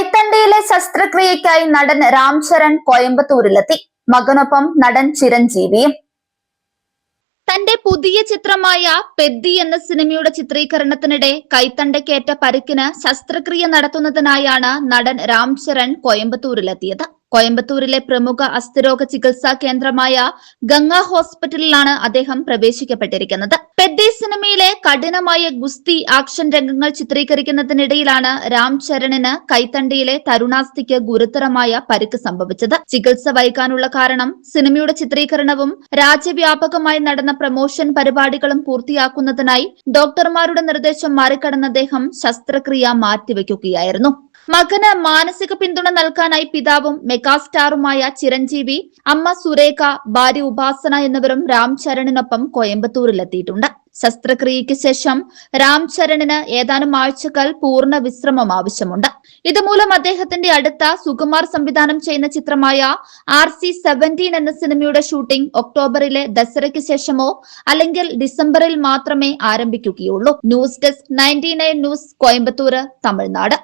കൈത്തണ്ടയിലെ ശസ്ത്രക്രിയയ്ക്കായി നടൻ രാം ചരൺ കോയമ്പത്തൂരിലെത്തി. മകനൊപ്പം നടൻ ചിരഞ്ജീവിയും. തന്റെ പുതിയ ചിത്രമായ പെദ്ദി എന്ന സിനിമയുടെ ചിത്രീകരണത്തിനിടെ കൈത്തണ്ടയ്ക്കേറ്റ പരിക്കിന് ശസ്ത്രക്രിയ നടത്തുന്നതിനായാണ് നടൻ രാം ചരൺ കോയമ്പത്തൂരിലെത്തിയത്. കോയമ്പത്തൂരിലെ പ്രമുഖ അസ്ഥിരോഗ ചികിത്സാ കേന്ദ്രമായ ഗംഗ ഹോസ്പിറ്റലിലാണ് അദ്ദേഹം പ്രവേശിക്കപ്പെട്ടിരിക്കുന്നത്. പെദ്ദി സിനിമയിലെ കഠിനമായ ഗുസ്തി ആക്ഷൻ രംഗങ്ങൾ ചിത്രീകരിക്കുന്നതിനിടയിലാണ് രാം ചരണിന് കൈത്തണ്ടിയിലെ തരുണാസ്ഥിക്ക് ഗുരുതരമായ പരിക്ക് സംഭവിച്ചത്. ചികിത്സ വൈകാനുള്ള കാരണം സിനിമയുടെ ചിത്രീകരണവും രാജ്യവ്യാപകമായി നടന്ന പ്രമോഷൻ പരിപാടികളും പൂർത്തിയാക്കുന്നതിനായി ഡോക്ടർമാരുടെ നിർദ്ദേശം മറികടന്ന അദ്ദേഹം ശസ്ത്രക്രിയ മാറ്റിവെക്കുകയായിരുന്നു. മകന് മാനസിക പിന്തുണ നൽകാനായി പിതാവും മെഗാസ്റ്റാറുമായ ചിരഞ്ജീവി, അമ്മ സുരേഖ, ഭാര്യ ഉപാസന എന്നിവരും രാം ചരണിനൊപ്പം കോയമ്പത്തൂരിലെത്തിയിട്ടുണ്ട്. ശസ്ത്രക്രിയയ്ക്ക് ശേഷം രാം ചരണിന് ഏതാനും ആഴ്ചകൾ പൂർണ്ണ വിശ്രമം ആവശ്യമുണ്ട്. ഇതുമൂലം അദ്ദേഹത്തിന്റെ അടുത്ത സുകുമാർ സംവിധാനം ചെയ്യുന്ന ചിത്രമായ RC-17 എന്ന സിനിമയുടെ ഷൂട്ടിംഗ് ഒക്ടോബറിലെ ദസറയ്ക്ക് ശേഷമോ അല്ലെങ്കിൽ ഡിസംബറിൽ മാത്രമേ ആരംഭിക്കുകയുള്ളൂ. News desk 99 news, Coimbatore, Tamil Nadu.